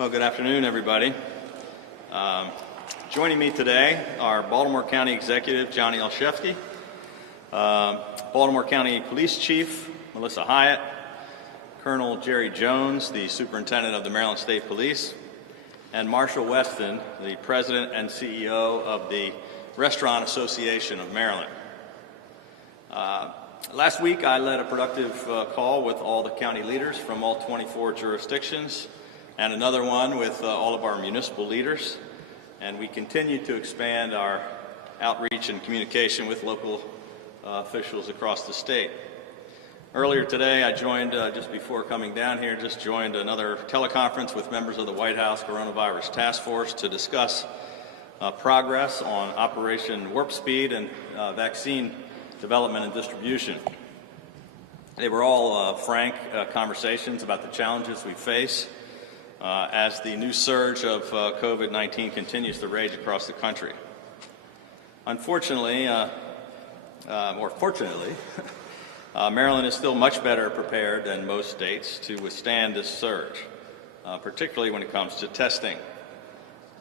Well, good afternoon, everybody. Joining me today are Baltimore County Executive Johnny Olszewski, Baltimore County Police Chief Melissa Hyatt, Colonel Jerry Jones, the Superintendent of the Maryland State Police, and Marshall Weston, the President and CEO of the Restaurant Association of Maryland. Last week, I led a productive call with all the county leaders from all 24 jurisdictions, and another one with all of our municipal leaders. And we continue to expand our outreach and communication with local officials across the state. Earlier today, I joined, just before coming down here, joined another teleconference with members of the White House Coronavirus Task Force to discuss progress on Operation Warp Speed and vaccine development and distribution. They were all frank conversations about the challenges we face as the new surge of COVID-19 continues to rage across the country. Unfortunately, or fortunately, Maryland is still much better prepared than most states to withstand this surge, particularly when it comes to testing.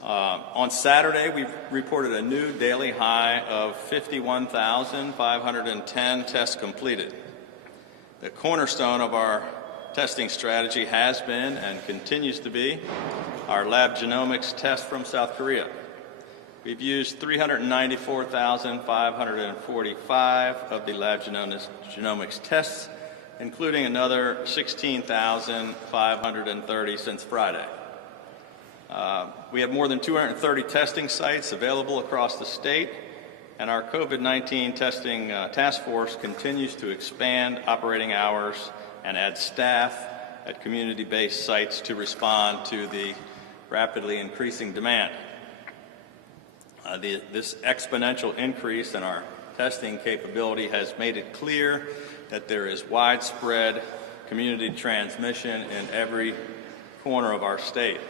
On Saturday, we reported a new daily high of 51,510 tests completed. The cornerstone of our testing strategy has been and continues to be our lab genomics test from South Korea. We've used 394,545 of the lab genomics tests, including another 16,530 since Friday. We have more than 230 testing sites available across the state, and our COVID-19 testing task force continues to expand operating hours and add staff at community-based sites to respond to the rapidly increasing demand. This exponential increase in our testing capability has made it clear that there is widespread community transmission in every corner of our state.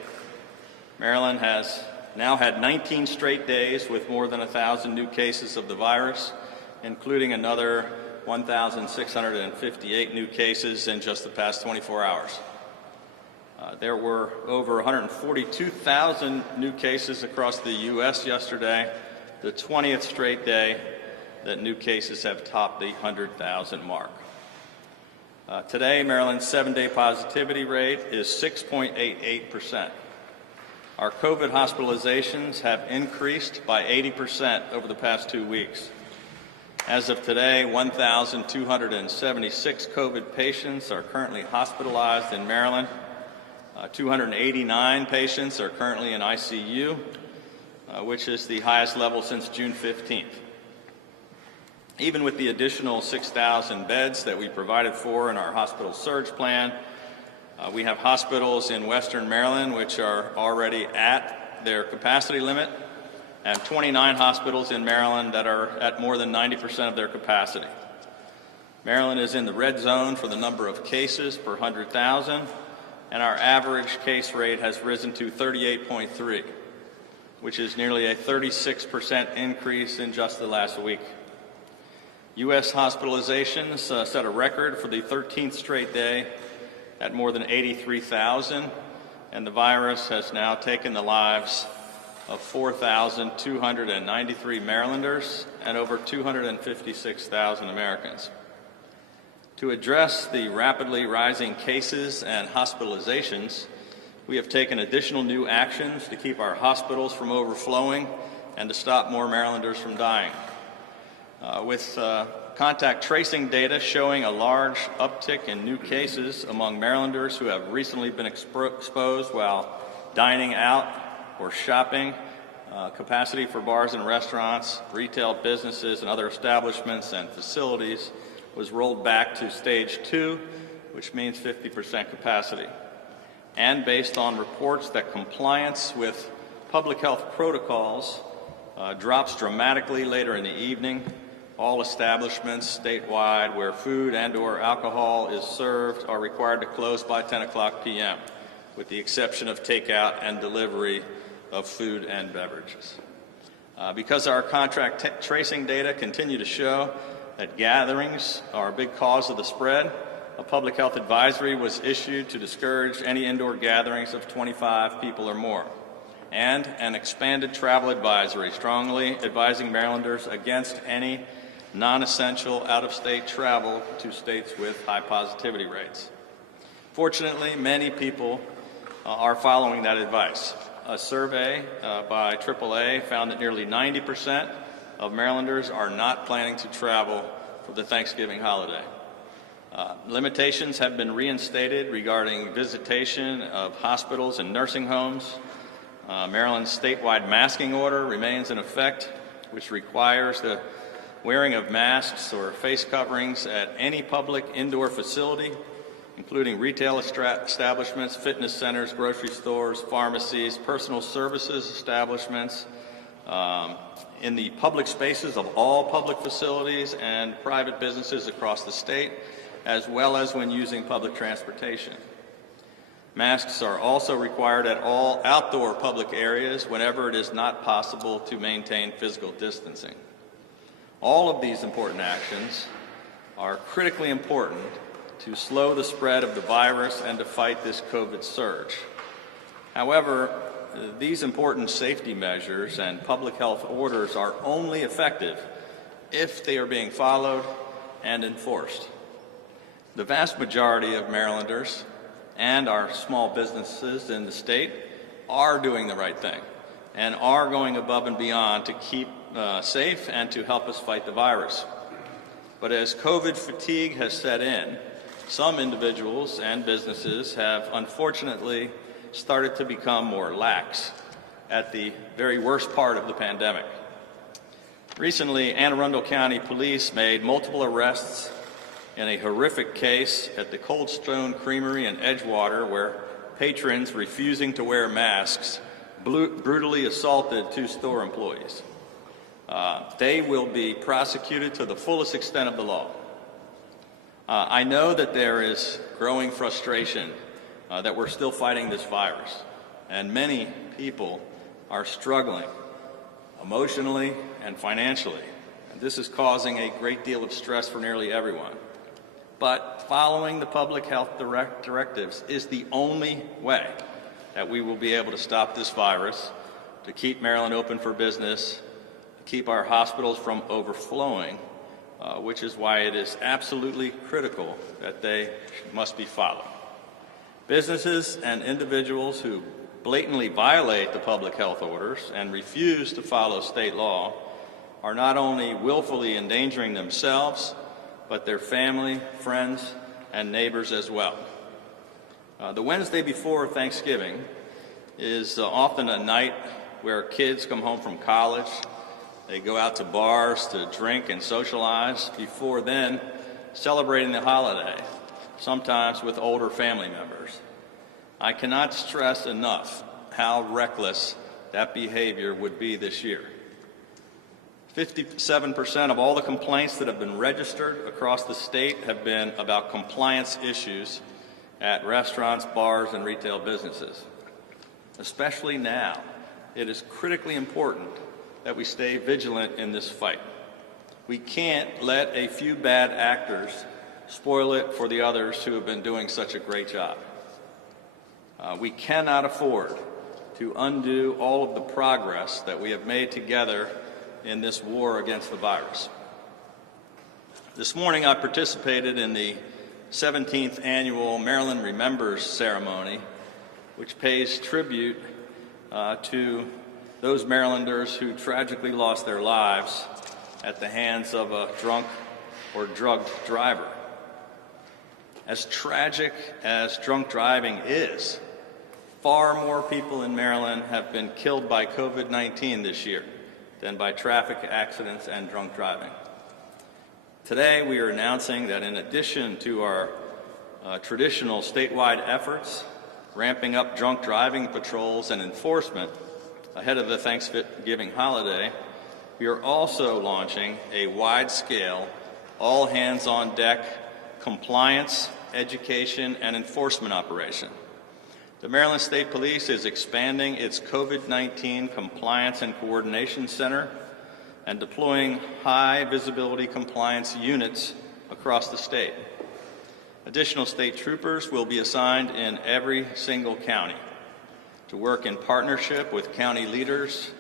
Maryland has now had 19 straight days with more than 1,000 new cases of the virus, including another 1,658 new cases in just the past 24 hours. There were over 142,000 new cases across the U.S. yesterday, the 20th straight day that new cases have topped the 100,000 mark. Today, Maryland's 7-day positivity rate is 6.88%. Our COVID hospitalizations have increased by 80% over the past 2 weeks. As of today, 1,276 COVID patients are currently hospitalized in Maryland. 289 patients are currently in ICU, which is the highest level since June 15th. Even with the additional 6,000 beds that we provided for in our hospital surge plan, we have hospitals in Western Maryland which are already at their capacity limit, and 29 hospitals in Maryland that are at more than 90% of their capacity. Maryland is in the red zone for the number of cases per 100,000, and our average case rate has risen to 38.3, which is nearly a 36% increase in just the last week. U.S. hospitalizations set a record for the 13th straight day at more than 83,000, and the virus has now taken the lives of 4,293 Marylanders and over 256,000 Americans. To address the rapidly rising cases and hospitalizations, we have taken additional new actions to keep our hospitals from overflowing and to stop more Marylanders from dying. With contact tracing data showing a large uptick in new cases among Marylanders who have recently been exposed while dining out or shopping, capacity for bars and restaurants, retail businesses, and other establishments and facilities was rolled back to stage 2, which means 50% capacity. And based on reports that compliance with public health protocols drops dramatically later in the evening, all establishments statewide where food and/or alcohol is served are required to close by 10 o'clock p.m., with the exception of takeout and delivery of food and beverages. Because our contract tracing data continue to show that gatherings are a big cause of the spread, a public health advisory was issued to discourage any indoor gatherings of 25 people or more, and an expanded travel advisory strongly advising Marylanders against any non-essential out-of-state travel to states with high positivity rates. Fortunately, many people are following that advice. A survey by AAA found that nearly 90% of Marylanders are not planning to travel for the Thanksgiving holiday. Limitations have been reinstated regarding visitation of hospitals and nursing homes. Maryland's statewide masking order remains in effect, which requires the wearing of masks or face coverings at any public indoor facility, including retail establishments, fitness centers, grocery stores, pharmacies, personal services establishments, in the public spaces of all public facilities and private businesses across the state, as well as when using public transportation. Masks are also required at all outdoor public areas whenever it is not possible to maintain physical distancing. All of these important actions are critically important to slow the spread of the virus and to fight this COVID surge. However, these important safety measures and public health orders are only effective if they are being followed and enforced. The vast majority of Marylanders and our small businesses in the state are doing the right thing and are going above and beyond to keep safe and to help us fight the virus. But as COVID fatigue has set in, some individuals and businesses have unfortunately started to become more lax at the very worst part of the pandemic. Recently, Anne Arundel County Police made multiple arrests in a horrific case at the Cold Stone Creamery in Edgewater, where patrons refusing to wear masks brutally assaulted 2 store employees. They will be prosecuted to the fullest extent of the law. I know that there is growing frustration that we're still fighting this virus, and many people are struggling emotionally and financially. And this is causing a great deal of stress for nearly everyone. But following the public health directives is the only way that we will be able to stop this virus, to keep Maryland open for business, to keep our hospitals from overflowing, which is why it is absolutely critical that they must be followed. Businesses and individuals who blatantly violate the public health orders and refuse to follow state law are not only willfully endangering themselves, but their family, friends, and neighbors as well. The Wednesday before Thanksgiving is often a night where kids come home from college. They go out to bars to drink and socialize before then celebrating the holiday, sometimes with older family members. I cannot stress enough how reckless that behavior would be this year. 57% of all the complaints that have been registered across the state have been about compliance issues at restaurants, bars, and retail businesses. Especially now, it is critically important that we stay vigilant in this fight. We can't let a few bad actors spoil it for the others who have been doing such a great job. We cannot afford to undo all of the progress that we have made together in this war against the virus. This morning I participated in the 17th annual Maryland Remembers ceremony, which pays tribute to those Marylanders who tragically lost their lives at the hands of a drunk or drugged driver. As tragic as drunk driving is, far more people in Maryland have been killed by COVID-19 this year than by traffic accidents and drunk driving. Today, we are announcing that in addition to our traditional statewide efforts, ramping up drunk driving patrols and enforcement ahead of the Thanksgiving holiday, we are also launching a wide-scale, all-hands-on-deck compliance, education, and enforcement operation. The Maryland State Police is expanding its COVID-19 Compliance and Coordination Center and deploying high-visibility compliance units across the state. Additional state troopers will be assigned in every single county to work in partnership with county leaders,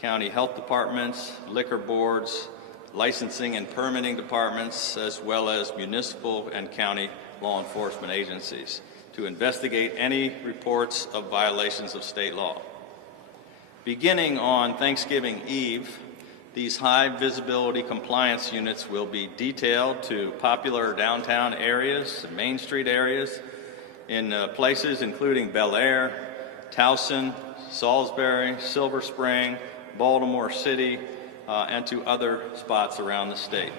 county health departments, liquor boards, licensing and permitting departments, as well as municipal and county law enforcement agencies to investigate any reports of violations of state law. Beginning on Thanksgiving Eve, these high-visibility compliance units will be detailed to popular downtown areas, Main Street areas, in places including Bel Air, Towson, Salisbury, Silver Spring, Baltimore City, and to other spots around the state.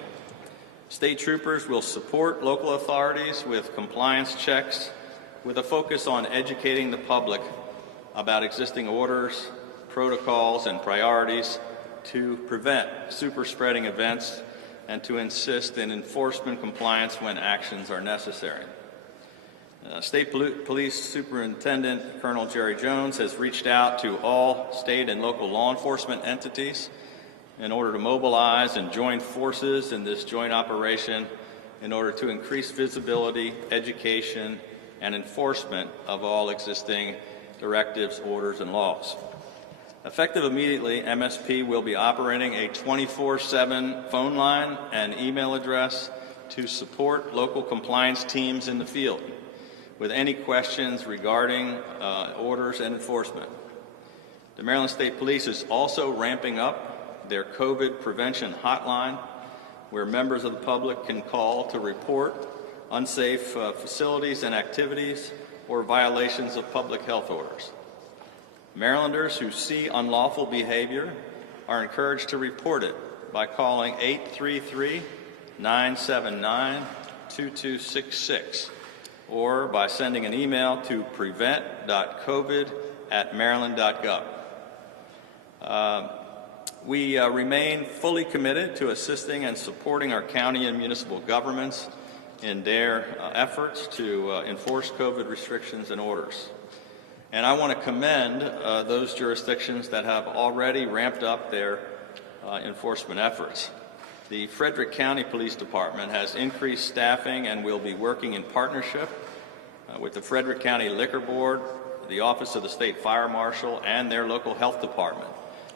State troopers will support local authorities with compliance checks with a focus on educating the public about existing orders, protocols, and priorities to prevent super-spreading events and to insist in enforcement compliance when actions are necessary. State Police Superintendent Colonel Jerry Jones has reached out to all state and local law enforcement entities in order to mobilize and join forces in this joint operation in order to increase visibility, education, and enforcement of all existing directives, orders, and laws. Effective immediately, MSP will be operating a 24/7 phone line and email address to support local compliance teams in the field with any questions regarding orders and enforcement. The Maryland State Police is also ramping up their COVID prevention hotline, where members of the public can call to report unsafe facilities and activities or violations of public health orders. Marylanders who see unlawful behavior are encouraged to report it by calling 833-979-2266 or by sending an email to prevent.covid@maryland.gov. We remain fully committed to assisting and supporting our county and municipal governments in their efforts to enforce COVID restrictions and orders. And I want to commend those jurisdictions that have already ramped up their enforcement efforts. The Frederick County Police Department has increased staffing and will be working in partnership with the Frederick County Liquor Board, the Office of the State Fire Marshal, and their local health department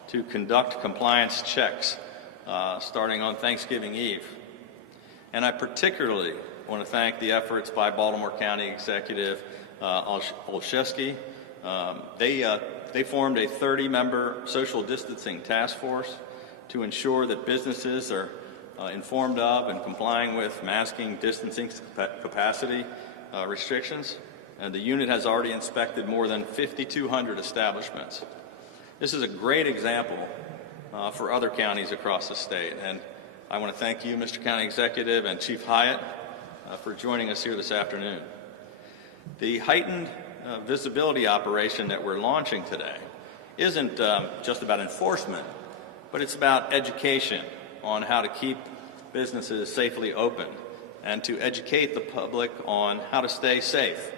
to conduct compliance checks starting on Thanksgiving Eve. And I particularly want to thank the efforts by Baltimore County Executive Olszewski. They formed a 30-member social distancing task force to ensure that businesses are informed of and complying with masking, distancing capacity restrictions. And the unit has already inspected more than 5,200 establishments. This is a great example for other counties across the state. And I want to thank you, Mr. County Executive, and Chief Hyatt for joining us here this afternoon. The heightened visibility operation that we're launching today isn't just about enforcement, but it's about education on how to keep businesses safely open and to educate the public on how to stay safe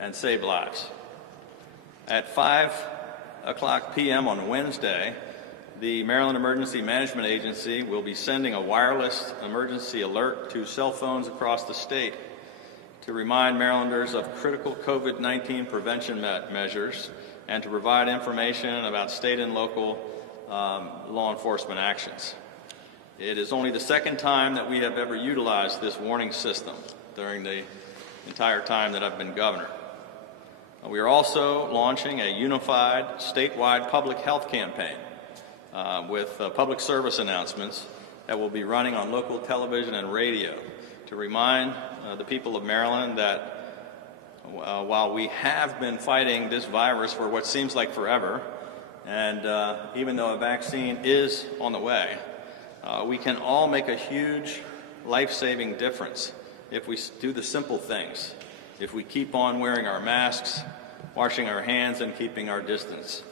and save lives. At 5:00 p.m. on Wednesday, the Maryland Emergency Management Agency will be sending a wireless emergency alert to cell phones across the state to remind Marylanders of critical COVID-19 prevention measures and to provide information about state and local law enforcement actions. It is only the second time that we have ever utilized this warning system during the entire time that I've been governor. We are also launching a unified statewide public health campaign with public service announcements that will be running on local television and radio to remind the people of Maryland that while we have been fighting this virus for what seems like forever, and even though a vaccine is on the way, we can all make a huge life-saving difference if we do the simple things, if we keep on wearing our masks, washing our hands, and keeping our distance.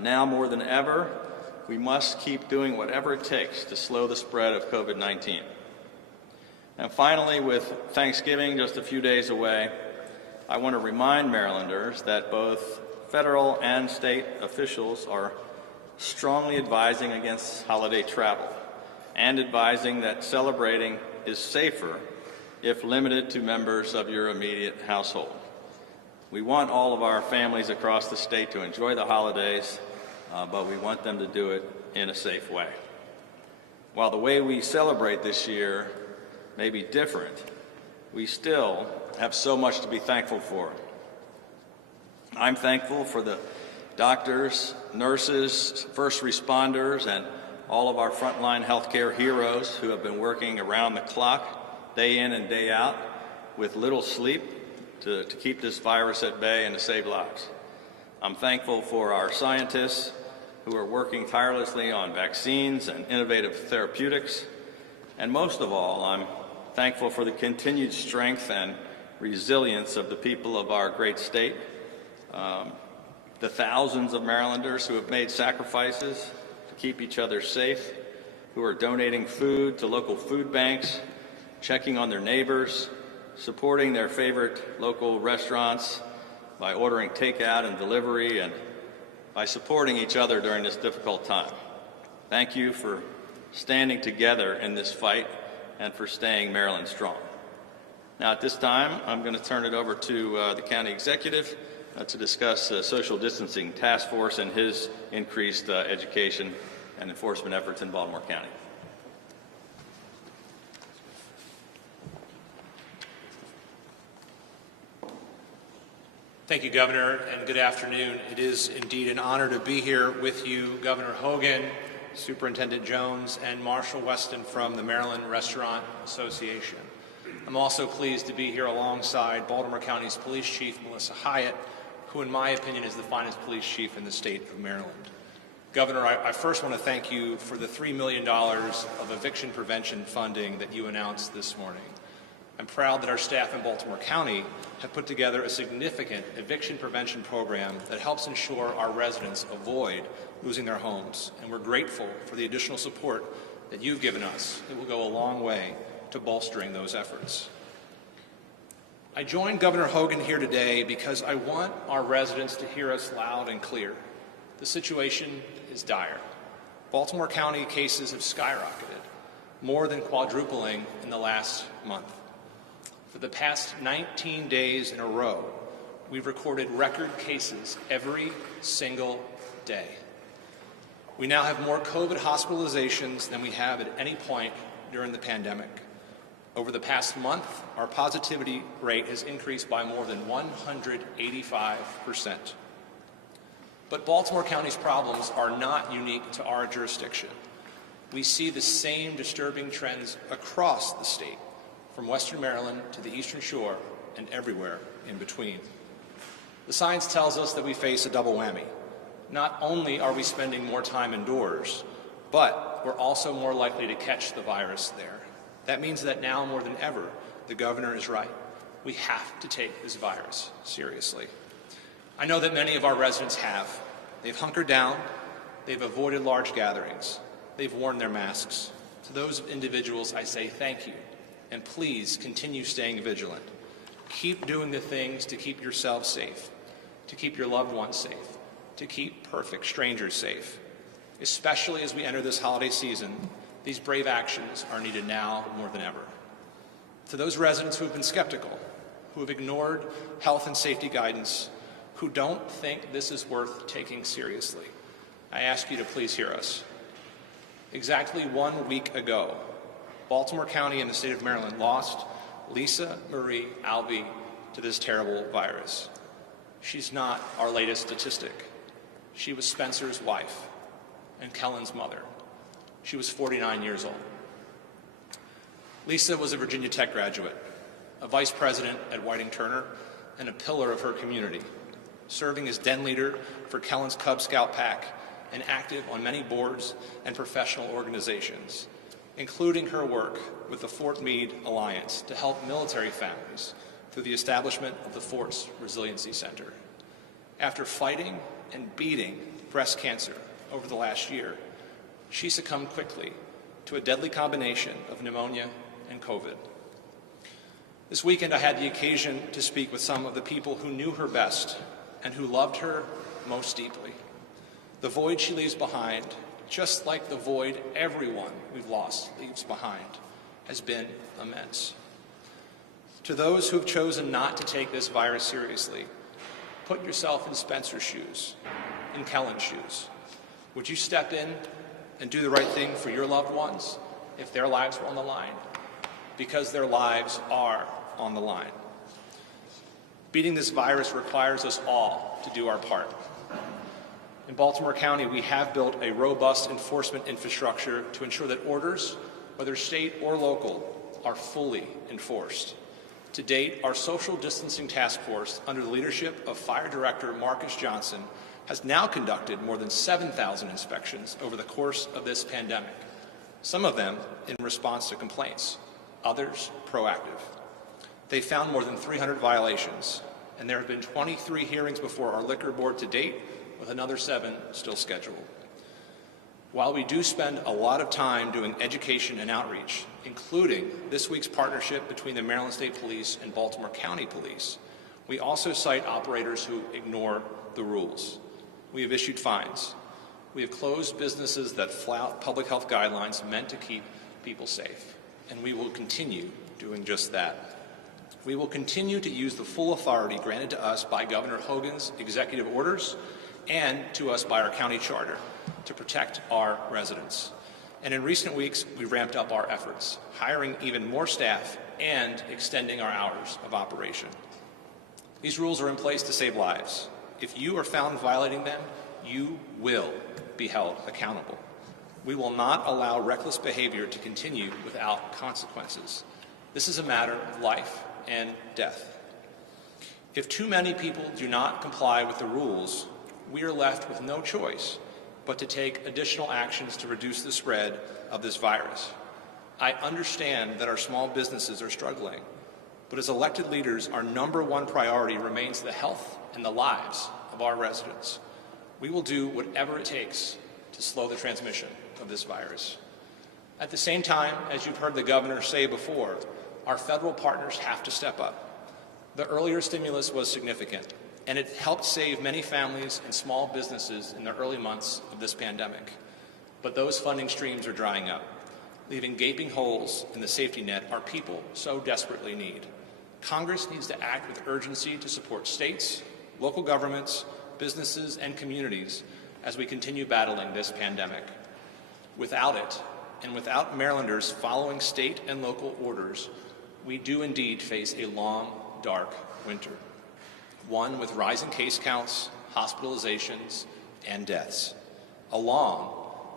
Now more than ever, we must keep doing whatever it takes to slow the spread of COVID-19. And finally, with Thanksgiving just a few days away, I want to remind Marylanders that both federal and state officials are strongly advising against holiday travel and advising that celebrating is safer if limited to members of your immediate household. We want all of our families across the state to enjoy the holidays, but we want them to do it in a safe way. While the way we celebrate this year may be different, we still have so much to be thankful for. I'm thankful for the doctors, nurses, first responders, and all of our frontline healthcare heroes who have been working around the clock, day in and day out, with little sleep to keep this virus at bay and to save lives. I'm thankful for our scientists who are working tirelessly on vaccines and innovative therapeutics. And most of all, I'm thankful for the continued strength and resilience of the people of our great state, the thousands of Marylanders who have made sacrifices to keep each other safe, who are donating food to local food banks, checking on their neighbors, supporting their favorite local restaurants by ordering takeout and delivery, and by supporting each other during this difficult time. Thank you for standing together in this fight and for staying Maryland strong. Now at this time, I'm going to turn it over to the county executive to discuss the social distancing task force and his increased education and enforcement efforts in Baltimore County. Thank you, Governor, and good afternoon. It is indeed an honor to be here with you, Governor Hogan, Superintendent Jones, and Marshall Weston from the Maryland Restaurant Association. I'm also pleased to be here alongside Baltimore County's Police Chief, Melissa Hyatt, who in my opinion is the finest police chief in the state of Maryland. Governor, I first want to thank you for the $3 million of eviction prevention funding that you announced this morning. I'm proud that our staff in Baltimore County have put together a significant eviction prevention program that helps ensure our residents avoid losing their homes, and we're grateful for the additional support that you've given us. It will go a long way to bolstering those efforts. I joined Governor Hogan here today because I want our residents to hear us loud and clear. The situation is dire. Baltimore County cases have skyrocketed, more than quadrupling in the last month. For the past 19 days in a row, we've recorded record cases every single day. We now have more COVID hospitalizations than we have at any point during the pandemic. Over the past month, our positivity rate has increased by more than 185%. But Baltimore County's problems are not unique to our jurisdiction. We see the same disturbing trends across the state, from Western Maryland to the Eastern Shore and everywhere in between. The science tells us that we face a double whammy. Not only are we spending more time indoors, but we're also more likely to catch the virus there. That means that now more than ever, the governor is right. We have to take this virus seriously. I know that many of our residents have. They've hunkered down, they've avoided large gatherings, they've worn their masks. To those individuals, I say thank you. And please continue staying vigilant. Keep doing the things to keep yourselves safe, to keep your loved ones safe, to keep perfect strangers safe. Especially as we enter this holiday season, these brave actions are needed now more than ever. To those residents who have been skeptical, who have ignored health and safety guidance, who don't think this is worth taking seriously, I ask you to please hear us. Exactly 1 week ago, Baltimore County and the state of Maryland lost Lisa Marie Albee to this terrible virus. She's not our latest statistic. She was Spencer's wife and Kellen's mother. She was 49 years old. Lisa was a Virginia Tech graduate, a vice president at Whiting-Turner, and a pillar of her community, serving as den leader for Kellen's Cub Scout Pack and active on many boards and professional organizations, including her work with the Fort Meade Alliance to help military families through the establishment of the Fort's Resiliency Center. After fighting and beating breast cancer over the last year, she succumbed quickly to a deadly combination of pneumonia and COVID. This weekend, I had the occasion to speak with some of the people who knew her best and who loved her most deeply. The void she leaves behind, just like the void everyone we've lost leaves behind, has been immense. To those who have chosen not to take this virus seriously, put yourself in Spencer's shoes, in Kellen's shoes. Would you step in and do the right thing for your loved ones if their lives were on the line? Because their lives are on the line. Beating this virus requires us all to do our part. In Baltimore County, we have built a robust enforcement infrastructure to ensure that orders, whether state or local, are fully enforced. To date, our social distancing task force, under the leadership of Fire Director Marcus Johnson, has now conducted more than 7,000 inspections over the course of this pandemic, some of them in response to complaints, others proactive. They found more than 300 violations, and there have been 23 hearings before our liquor board to date, with another 7 still scheduled. While we do spend a lot of time doing education and outreach, including this week's partnership between the Maryland State Police and Baltimore County Police, we also cite operators who ignore the rules. We have issued fines. We have closed businesses that flout public health guidelines meant to keep people safe, and we will continue doing just that. We will continue to use the full authority granted to us by Governor Hogan's executive orders and to us by our county charter to protect our residents. And in recent weeks, we ramped up our efforts, hiring even more staff and extending our hours of operation. These rules are in place to save lives. If you are found violating them, you will be held accountable. We will not allow reckless behavior to continue without consequences. This is a matter of life and death. If too many people do not comply with the rules, we are left with no choice but to take additional actions to reduce the spread of this virus. I understand that our small businesses are struggling, but as elected leaders, our #1 priority remains the health and the lives of our residents. We will do whatever it takes to slow the transmission of this virus. At the same time, as you've heard the governor say before, our federal partners have to step up. The earlier stimulus was significant, and it helped save many families and small businesses in the early months of this pandemic. But those funding streams are drying up, leaving gaping holes in the safety net our people so desperately need. Congress needs to act with urgency to support states, local governments, businesses, and communities as we continue battling this pandemic. Without it, and without Marylanders following state and local orders, we do indeed face a long, dark winter. One with rising case counts, hospitalizations, and deaths, along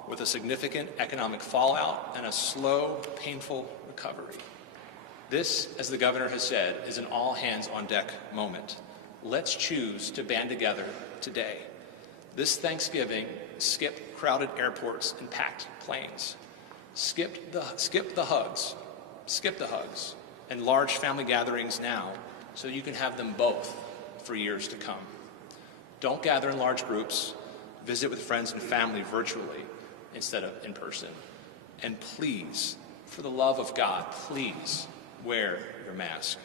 with a significant economic fallout and a slow, painful recovery. This, as the governor has said, is an all-hands-on-deck moment. Let's choose to band together today. This Thanksgiving, skip crowded airports and packed planes. Skip the hugs, and large family gatherings now so you can have them both for years to come. Don't gather in large groups. Visit with friends and family virtually instead of in person. And please, for the love of God, please wear your mask.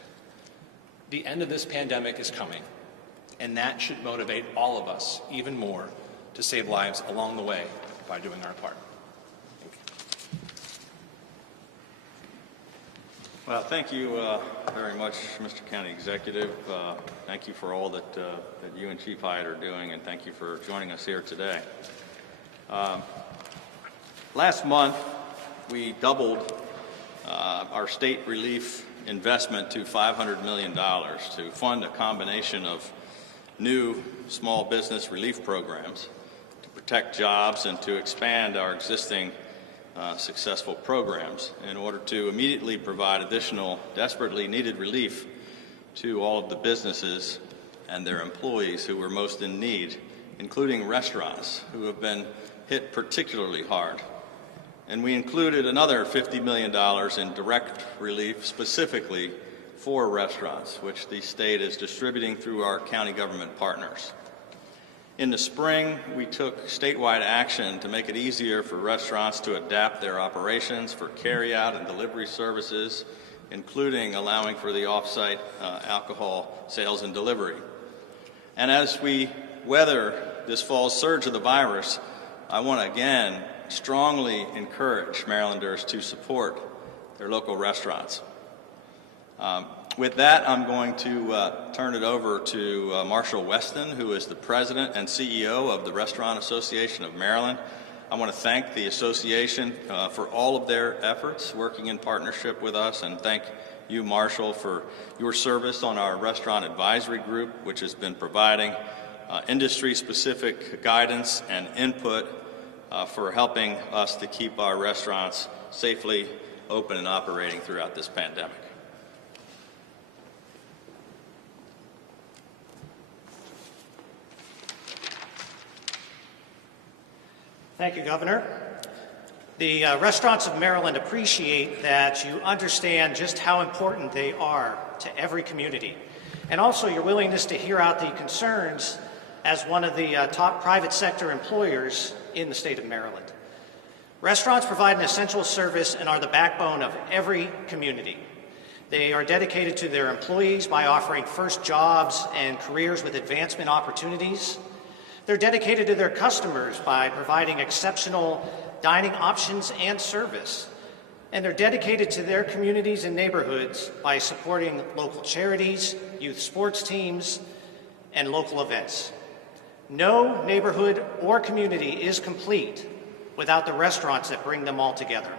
The end of this pandemic is coming, and that should motivate all of us even more to save lives along the way by doing our part. Well, thank you very much, Mr. County Executive. Thank you for all that you and Chief Hyatt are doing, and thank you for joining us here today. Last month, we doubled our state relief investment to $500 million to fund a combination of new small business relief programs to protect jobs and to expand our existing successful programs in order to immediately provide additional desperately needed relief to all of the businesses and their employees who were most in need, including restaurants who have been hit particularly hard. And we included another $50 million in direct relief specifically for restaurants, which the state is distributing through our county government partners. In the spring, we took statewide action to make it easier for restaurants to adapt their operations for carry-out and delivery services, including allowing for the off-site alcohol sales and delivery. And as we weather this fall's surge of the virus, I want to again strongly encourage Marylanders to support their local restaurants. With that, I'm going to turn it over to Marshall Weston, who is the President and CEO of the Restaurant Association of Maryland. I want to thank the association for all of their efforts working in partnership with us, and thank you, Marshall, for your service on our Restaurant Advisory Group, which has been providing industry-specific guidance and input for helping us to keep our restaurants safely open and operating throughout this pandemic. Thank you, Governor. The restaurants of Maryland appreciate that you understand just how important they are to every community, and also your willingness to hear out the concerns as one of the top private sector employers in the state of Maryland. Restaurants provide an essential service and are the backbone of every community. They are dedicated to their employees by offering first jobs and careers with advancement opportunities. They're dedicated to their customers by providing exceptional dining options and service. And they're dedicated to their communities and neighborhoods by supporting local charities, youth sports teams, and local events. No neighborhood or community is complete without the restaurants that bring them all together.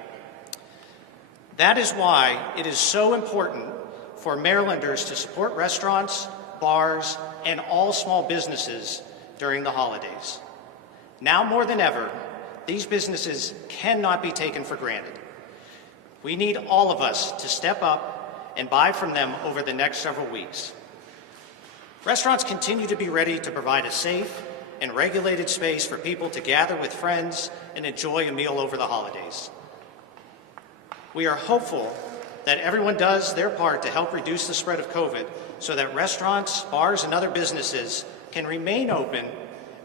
That is why it is so important for Marylanders to support restaurants, bars, and all small businesses during the holidays. Now more than ever, these businesses cannot be taken for granted. We need all of us to step up and buy from them over the next several weeks. Restaurants continue to be ready to provide a safe and regulated space for people to gather with friends and enjoy a meal over the holidays. We are hopeful that everyone does their part to help reduce the spread of COVID so that restaurants, bars, and other businesses can remain open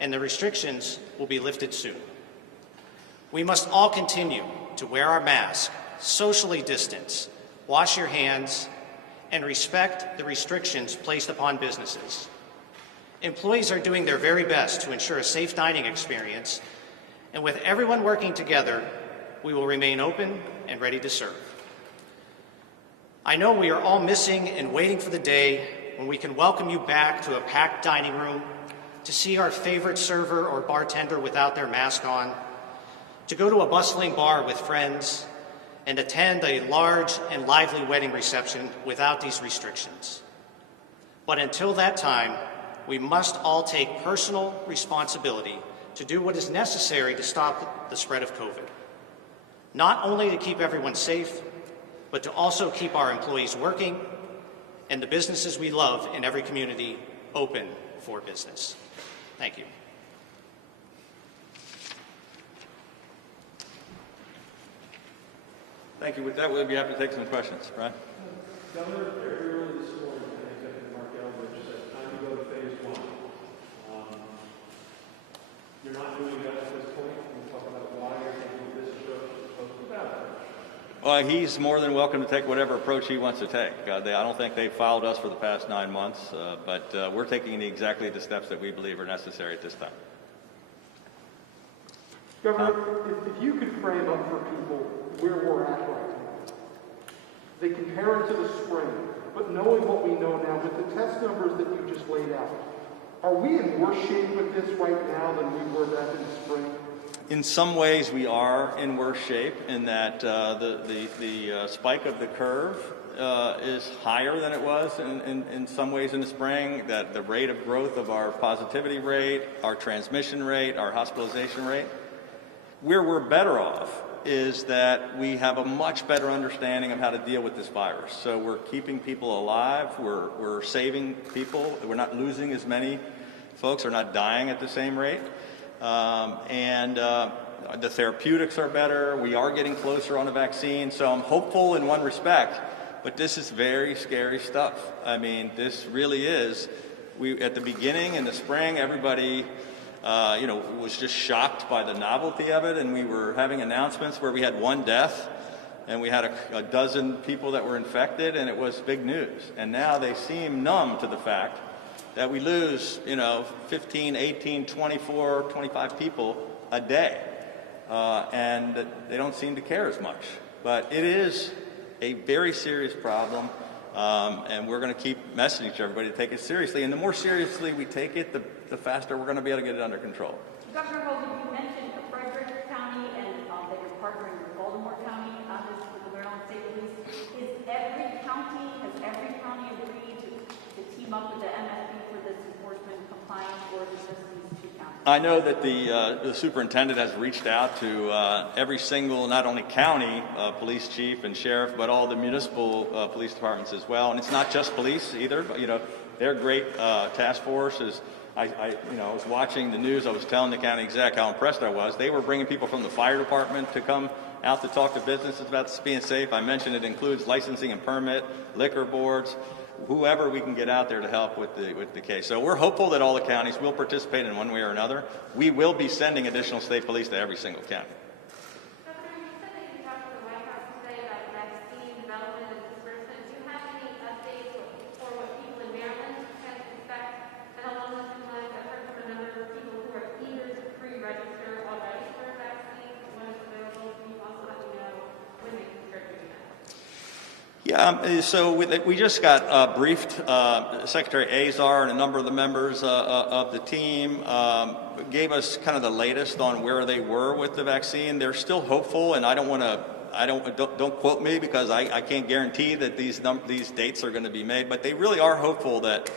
and the restrictions will be lifted soon. We must all continue to wear our mask, socially distance, wash your hands, and respect the restrictions placed upon businesses. Employees are doing their very best to ensure a safe dining experience, and with everyone working together, we will remain open and ready to serve. I know we are all missing and waiting for the day when we can welcome you back to a packed dining room, to see our favorite server or bartender without their mask on, to go to a bustling bar with friends, and attend a large and lively wedding reception without these restrictions. But until that time, we must all take personal responsibility to do what is necessary to stop the spread of COVID. Not only to keep everyone safe, but to also keep our employees working and the businesses we love in every community open for business. Thank you. Thank you. With that, we'll be happy to take some questions. Brian? Governor, very early this morning, Executive Mark Eldridge said, time to go to phase one. You're not doing that at this point. Can you talk about why you're taking this approach as opposed to that approach? Well, he's more than welcome to take whatever approach he wants to take. I don't think they've followed us for the past 9 months, but we're taking exactly the steps that we believe are necessary at this time. Governor, if you could frame up for people where we're at right now. They compare it to the spring, but knowing what we know now, with the test numbers that you just laid out, are we in worse shape with this right now than we were back in the spring? In some ways, we are in worse shape in that the spike of the curve is higher than it was in some ways in the spring, that the rate of growth of our positivity rate, our transmission rate, our hospitalization rate. Where we're better off is that we have a much better understanding of how to deal with this virus. So we're keeping people alive, we're saving people, we're not losing as many folks, are not dying at the same rate. The therapeutics are better, we are getting closer on a vaccine, so I'm hopeful in one respect, but this is very scary stuff. I mean, this really is, at the beginning in the spring, everybody was just shocked by the novelty of it, and we were having announcements where we had 1 death and we had a dozen people that were infected, and it was big news. And now they seem numb to the fact that we lose 15, 18, 24, 25 people a day, and they don't seem to care as much. But it is a very serious problem. And we're going to keep messaging to everybody to take it seriously. And the more seriously we take it, the faster we're going to be able to get it under control. Governor Hogan, you mentioned Frederick County and that you're partnering with Baltimore County on this with the Maryland State Police. Has every county agreed to team up with the MSP for this enforcement compliance, or is it just these two counties? I know that the superintendent has reached out to every single, not only county police chief and sheriff, but all the municipal police departments as well. And it's not just police either, but their great task force is. I was watching the news. I was telling the county exec how impressed I was. They were bringing people from the fire department to come out to talk to businesses about being safe. I mentioned it includes licensing and permit, liquor boards, whoever we can get out there to help with the case. So we're hopeful that all the counties will participate in one way or another. We will be sending additional state police to every single county. Governor, you said that you talked to the White House today about vaccine development and disbursement. Do you have any updates for what people in Maryland can expect? And along those same lines, I've heard from a number of people who are eager to pre-register already for a vaccine when it's available. Can you also let me know when they can start doing that? Yeah, so we just got briefed. Secretary Azar and a number of the members of the team gave us kind of the latest on where they were with the vaccine. They're still hopeful, and don't quote me because I can't guarantee that these dates are going to be made, but they really are hopeful that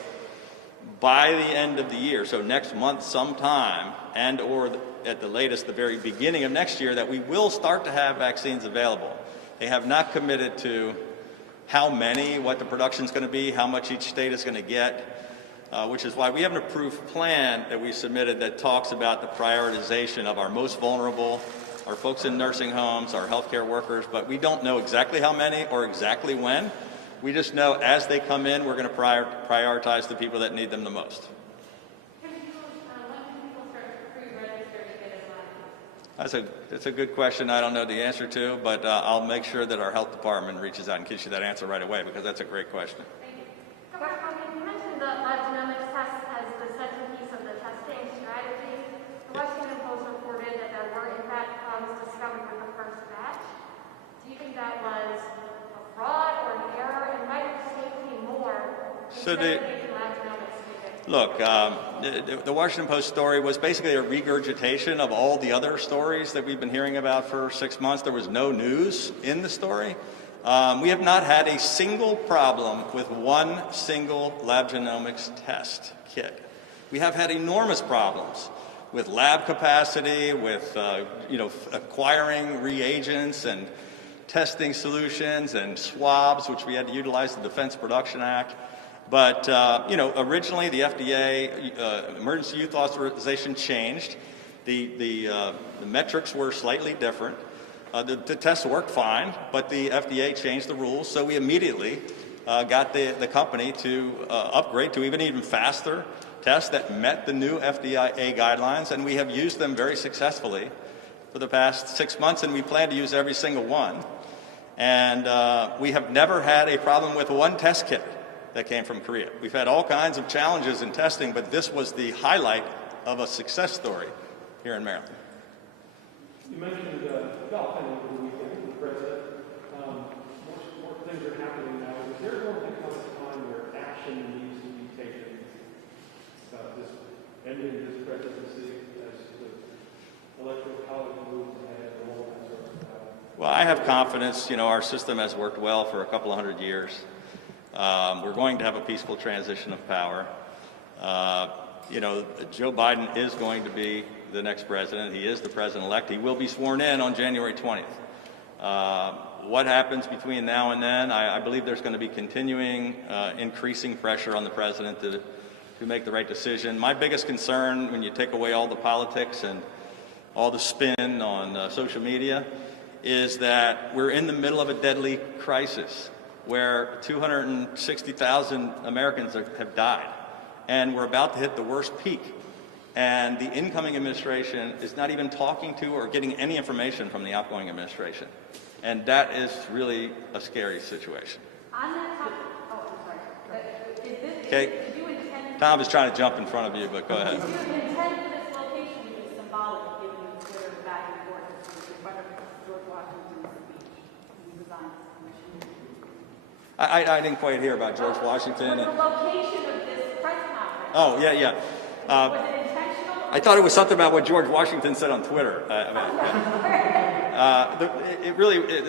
by the end of the year, so next month sometime, and or at the latest, the very beginning of next year, that we will start to have vaccines available. They have not committed to how many, what the production is going to be, how much each state is going to get, which is why we have an approved plan that we submitted that talks about the prioritization of our most vulnerable, our folks in nursing homes, our healthcare workers, but we don't know exactly how many or exactly when. We just know as they come in, we're going to prioritize the people that need them the most. When can people start to pre-register to get in line? That's a good question I don't know the answer to, but I'll make sure that our health department reaches out and gives you that answer right away because that's a great question. Thank you. Governor Hogan, you mentioned the genomics test as the centerpiece of the testing strategy. The Washington Post reported that there were, in fact, problems discovered with the first batch. Do you think that was a fraud or an error, and might it safety more instead of making lab genomics take it? Look, the Washington Post story was basically a regurgitation of all the other stories that we've been hearing about for 6 months. There was no news in the story. We have not had a single problem with one single lab genomics test kit. We have had enormous problems with lab capacity, with acquiring reagents and testing solutions and swabs, which we had to utilize the Defense Production Act. But, originally the FDA emergency use authorization changed. The metrics were slightly different. The tests worked fine, but the FDA changed the rules, so we immediately got the company to upgrade to even faster tests that met the new FDA guidelines, and we have used them very successfully for the past 6 months, and we plan to use every single one. And we have never had a problem with one test kit that came from Korea. We've had all kinds of challenges in testing, but this was the highlight of a success story here in Maryland. You mentioned Baltimore over the weekend with the president. More things are happening now. Is there going to come a time where action needs to be taken about this ending this presidency as the electoral college moves ahead and all that sort of stuff? Well, I have confidence. Our system has worked well for a couple of hundred years. We're going to have a peaceful transition of power. Joe Biden is going to be the next president. He is the president-elect. He will be sworn in on January 20th. What happens between now and then, I believe there's going to be continuing increasing pressure on the president to make the right decision. My biggest concern, when you take away all the politics and all the spin on social media, is that we're in the middle of a deadly crisis where 260,000 Americans have died, and we're about to hit the worst peak. And the incoming administration is not even talking to or getting any information from the outgoing administration. And that is really a scary situation. On that topic, I'm sorry. Okay. Did you intend? Tom is trying to jump in front of you, but go ahead. Did you intend for this location to be symbolic, given the Twitter back and forth in front of George Washington's speech? He resigned his commission. I didn't quite hear about George Washington. The location of this press conference. Oh, yeah. Was it intentional? I thought it was something about what George Washington said on Twitter.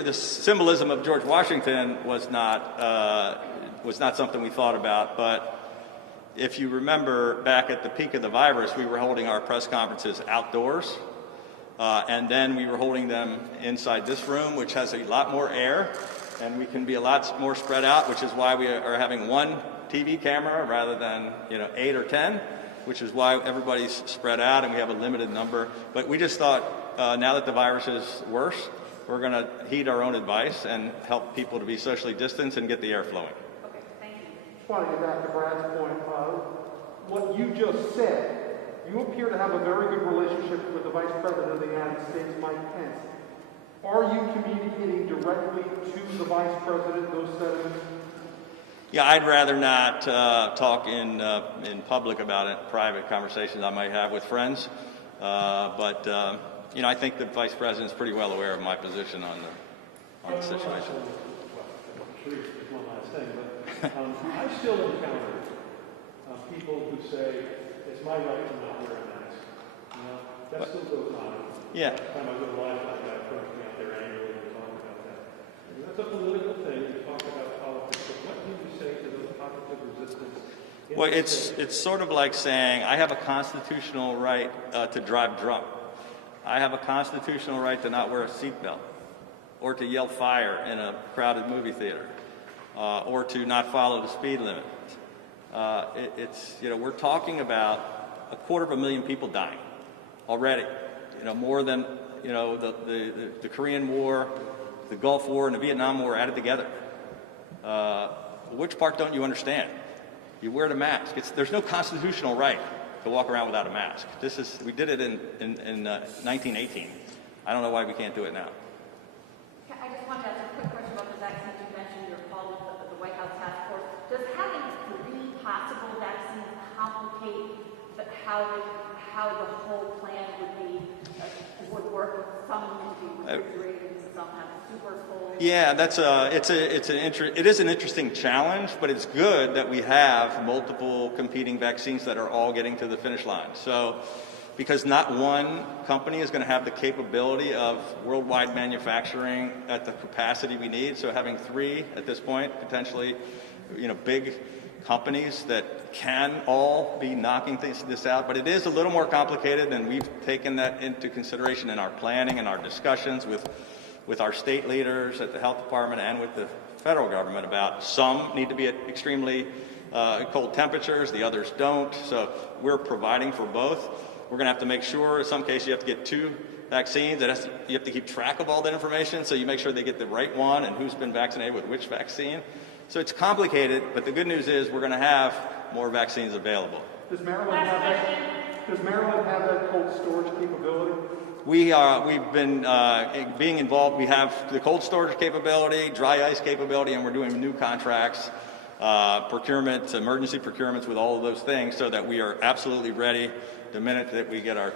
The symbolism of George Washington was not something we thought about. But if you remember, back at the peak of the virus, we were holding our press conferences outdoors, and then we were holding them inside this room, which has a lot more air, and we can be a lot more spread out, which is why we are having one TV camera rather than 8 or 10. Which is why everybody's spread out and we have a limited number. But we just thought, now that the virus is worse, we're going to heed our own advice and help people to be socially distanced and get the air flowing. Okay, thank you. Just want to get back to Brad's point. What you just said, you appear to have a very good relationship with the Vice President of the United States, Mike Pence. Are you communicating directly to the Vice President those sentiments? Yeah, I'd rather not talk in public about it, private conversations I might have with friends. But I think the Vice President's pretty well aware of my position on the situation. I'm sure there's one last thing, but I still encounter people who say, it's my right to not wear a mask. That still goes on. Yeah. Every time I go live like that, approach me out there annually and talk about that. And that's a political thing. You talk about politics, but what do you say to those pockets of resistance? Well, it's sort of like saying I have a constitutional right to drive drunk. I have a constitutional right to not wear a seatbelt, or to yell fire in a crowded movie theater, or to not follow the speed limit. We're talking about 250,000 people dying already. More than the Korean War, the Gulf War, and the Vietnam War added together. Which part don't you understand? You wear the mask. There's no constitutional right to walk around without a mask. We did it in 1918. I don't know why we can't do it now. I just wanted to ask a quick question about the vaccines. You mentioned your call with the White House task force. Does having 3 possible vaccines complicate how the whole plan would work with some would be refrigerated and some have super cold? Yeah, it is an interesting challenge, but it's good that we have multiple competing vaccines that are all getting to the finish line. So, because not one company is going to have the capability of worldwide manufacturing at the capacity we need. So having 3 at this point, potentially, big companies that can all be knocking this out, but it is a little more complicated, and we've taken that into consideration in our planning and our discussions with our state leaders at the health department and with the federal government about some need to be at extremely cold temperatures, the others don't. So we're providing for both. We're going to have to make sure in some cases you have to get 2 vaccines. You have to keep track of all that information, so you make sure they get the right one and who's been vaccinated with which vaccine. So it's complicated, but the good news is we're going to have more vaccines available. Does Maryland have that cold storage capability? We've been being involved. We have the cold storage capability, dry ice capability, and we're doing new contracts, procurement, emergency procurements with all of those things, so that we are absolutely ready the minute that we get our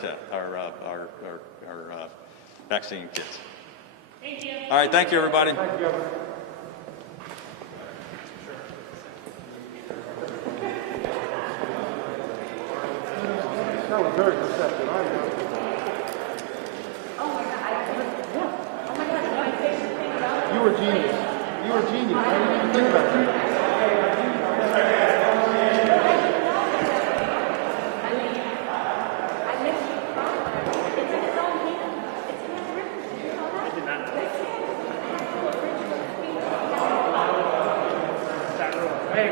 vaccine kits. Thank you. All right, thank you, everybody. Thank you, Governor. That was very perceptive. Oh my God, my favorite thing about it. You were genius. You were genius. I didn't even think about that. I missed you. It's in his own hand. It's in his written. You know that? I did not know. Hey,